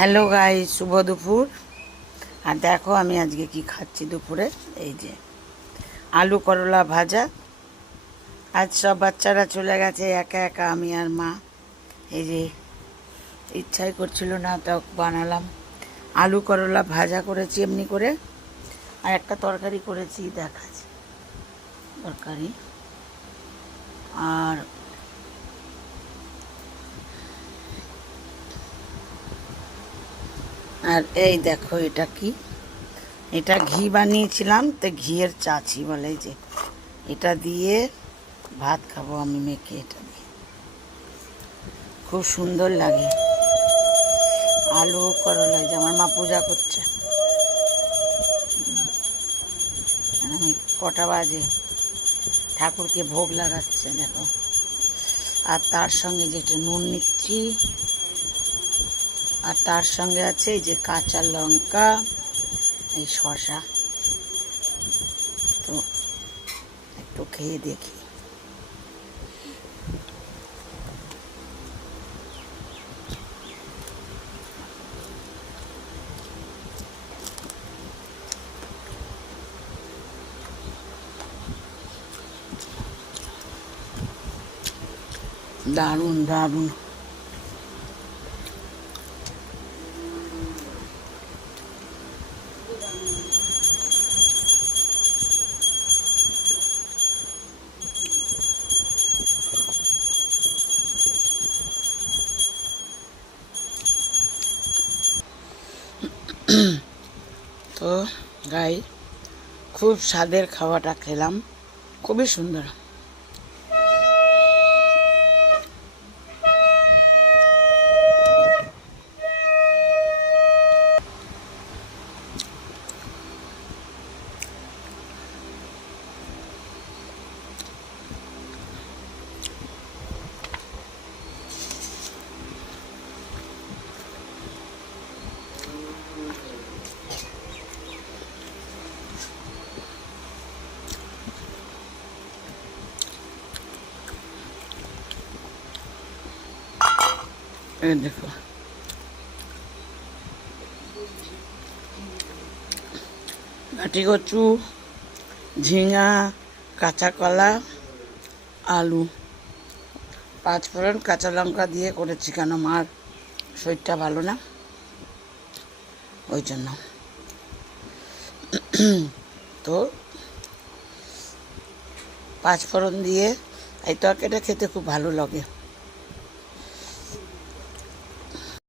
Hello guys, শুভ দুপুর। আর দেখো আমি আজকে কি খাচ্ছি দুপুরে। এই যে আলু করলা ভাজা। আজ সব বাচ্চারা চলে গেছে, একা একা আমি আর মা। এই যে ইচ্ছাই করছিল না, তাও বানালাম। আলু করলা ভাজা করেছি এমনি করে, আর একটা তরকারি করেছি, দেখাচ্ছি তরকারি। আর আর এই দেখো এটা কি, এটা ঘি বানিয়েছিলাম, তো ঘিয়ের চাচি বলে। যে এটা দিয়ে ভাত খাবো আমি মেখে, এটা দিয়ে খুব সুন্দর লাগে। আলু করলা, যে আমার মা পূজা করছে। আর আমি কটা বাজে ঠাকুরকে ভোগ লাগাচ্ছে দেখো। আর তার সঙ্গে যেটা নুন নিচ্ছি, আর তার সঙ্গে আছে এই যে কাঁচা লঙ্কা, এই শসা। তো একটু খেয়ে দেখি। দারুণ দারুণ। তো গাই, খুব স্বাদের খাওয়াটা খেলাম, খুবই সুন্দর। এই দেখো, ঘাটি কচু, ঝিঙা, কাঁচা কলা, আলু, পাঁচফোড়ন, কাঁচা লঙ্কা দিয়ে করেছি, কেন মার শরীরটা ভালো না, ওই জন্য। তো পাঁচফোড়ন দিয়ে এই তরকারিটা খেতে খুব ভালো লাগে।